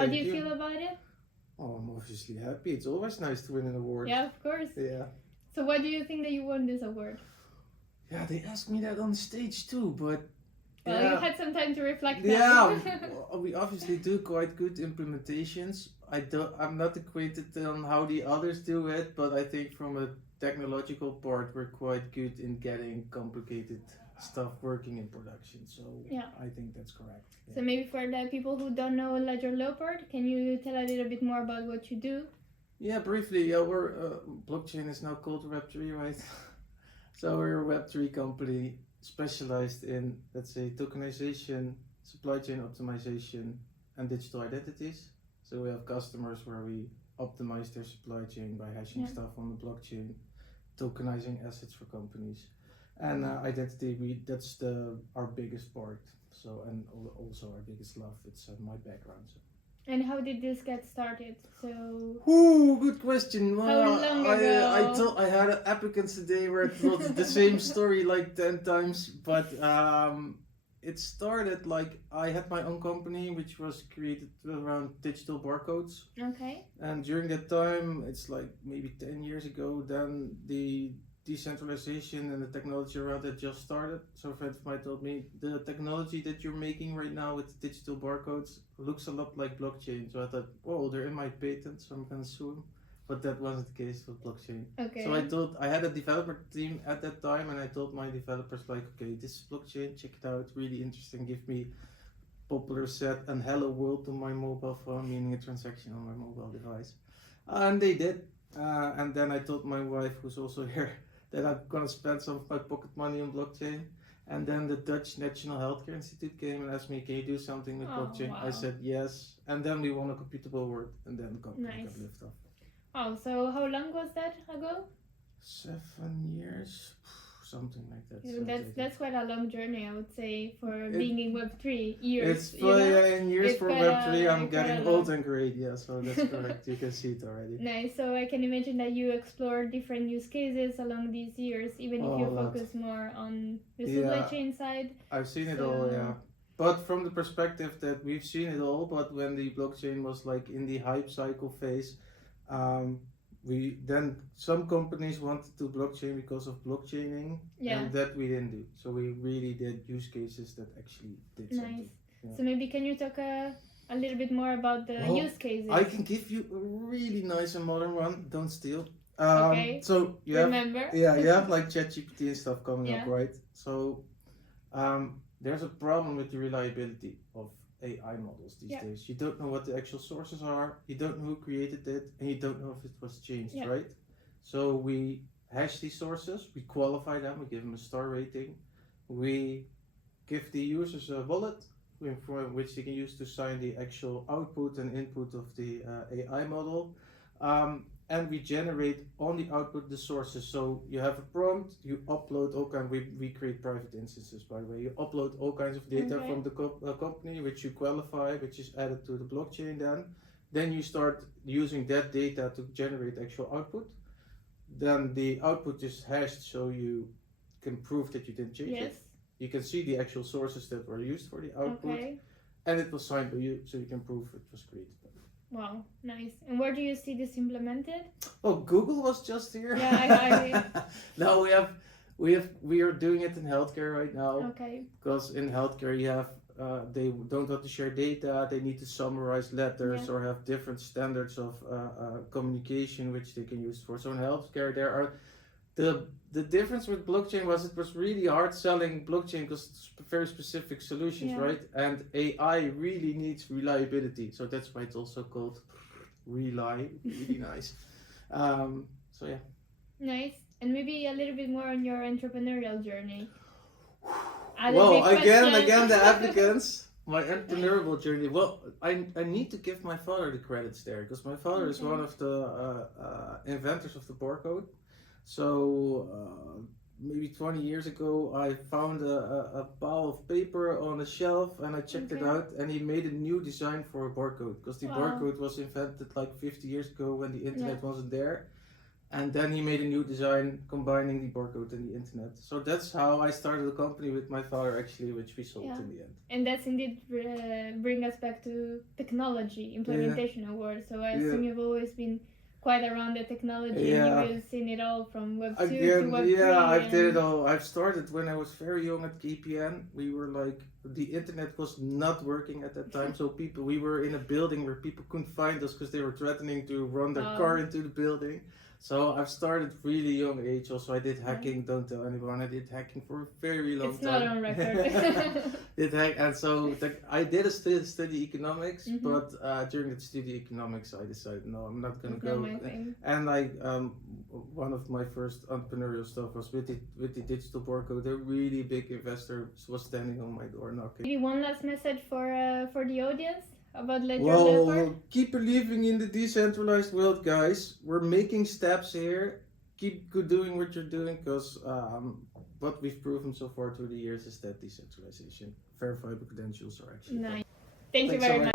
How do you feel about it? Oh, I'm obviously happy. It's always nice to win an award. Yeah, of course. Yeah. So why do you think that you won this award? Yeah, they asked me that on stage too, but Well, you had some time to reflect. Yeah, we obviously do quite good implementations. I'm not acquainted on how the others do it, but I think from a technological part, we're quite good in getting complicated stuff working in production. So I think that's correct. Yeah. So maybe for the people who don't know Ledger Leopard, can you tell a little bit more about what you do? Yeah, briefly. Yeah, blockchain is now called Web3, right? So we're a Web3 company specialized in, let's say, tokenization, supply chain optimization, and digital identities. So we have customers where we optimize their supply chain by hashing stuff on the blockchain, tokenizing assets for companies, and identity. That's our biggest part. So and also our biggest love. It's my background. So. And how did this get started? So. Ooh, good question. Well, how long ago? I had applicants today where I told the same story like 10 times, but it started like I had my own company which was created around digital barcodes. Okay. And during that time, it's like maybe 10 years ago, then the decentralization and the technology around it just started. So a friend of mine told me, the technology that you're making right now with digital barcodes looks a lot like blockchain. So I thought, whoa, they're in my patent, so I'm gonna sue them. But that wasn't the case with blockchain. Okay. So I had a developer team at that time, and I told my developers like, okay, this is blockchain, check it out, really interesting. Give me popular set and hello world on my mobile phone, meaning a transaction on my mobile device. And they did. And then I told my wife, who's also here, that I'm gonna spend some of my pocket money on blockchain. And then the Dutch National Healthcare Institute came and asked me, can you do something with blockchain? Wow. I said yes. And then we won a Computable award, and then the company got lifted off. Oh, so how long was that ago? 7 years, something like that. That's quite a long journey, I would say, for being in Web3. Years. It's in years for Web3. I'm getting old and great, yeah, so that's correct. You can see it already. Nice. So I can imagine that you explore different use cases along these years, even if you focus more on the supply chain side. I've seen it all, yeah. But from the perspective that we've seen it all, but when the blockchain was like in the hype cycle phase, some companies wanted to blockchain because of blockchaining, and that we didn't do. So we really did use cases that actually did something. Nice. Yeah. So maybe can you talk a little bit more about the use cases? I can give you a really nice and modern one. Don't steal. Okay. So you have like ChatGPT and stuff coming up, right? So there's a problem with the reliability of AI models these days. You don't know what the actual sources are, you don't know who created it, and you don't know if it was changed, right? So we hash these sources, we qualify them, we give them a star rating, we give the users a wallet which they can use to sign the actual output and input of the AI model. And we generate on the output the sources. So you have a prompt, you upload all kinds, we create private instances by the way. You upload all kinds of data from the company, which you qualify, which is added to the blockchain then. Then you start using that data to generate actual output. Then the output is hashed so you can prove that you didn't change it. You can see the actual sources that were used for the output. And it was signed by you, so you can prove it was created. Wow, nice. And where do you see this implemented? Oh, Google was just here. Yeah, No, we are doing it in healthcare right now. Okay. Because in healthcare you have they don't want to share data. They need to summarize letters or have different standards of communication which they can use for. So in healthcare there are the difference with blockchain was it was really hard selling blockchain because it's very specific solutions, right? And AI really needs reliability, so that's why it's also called Rely. Really nice. So yeah. Nice. And maybe a little bit more on your entrepreneurial journey. Well, again, the applicants. My entrepreneurial journey. Well, I need to give my father the credits there because my father is one of the inventors of the barcode. So maybe 20 years ago, I found a pile of paper on a shelf and I checked it out, and he made a new design for a barcode because the barcode was invented like 50 years ago when the internet wasn't there. And then he made a new design combining the barcode and the internet. So that's how I started the company with my father, actually, which we sold in the end. And that's indeed bring us back to technology, implementation awards. So I assume you've always been quite around the technology and you've seen it all from Web 2 to Web 3. Yeah, I've did it all. I've started when I was very young at KPN. We were like, the internet was not working at that time. So we were in a building where people couldn't find us because they were threatening to run their car into the building. So I've started really young age. Also, I did hacking. Don't tell anyone. I did hacking for a very long time. It's not on record. And so I did study economics, but during the study economics, I decided no, I'm not gonna go. And one of my first entrepreneurial stuff was with the digital barcode. A really big investor was standing on my door knocking. Maybe one last message for the audience about Leopard? Keep believing in the decentralized world, guys. We're making steps here. Keep doing what you're doing, because what we've proven so far through the years is that decentralization, verifiable credentials are actually. Nice. Thank you very much.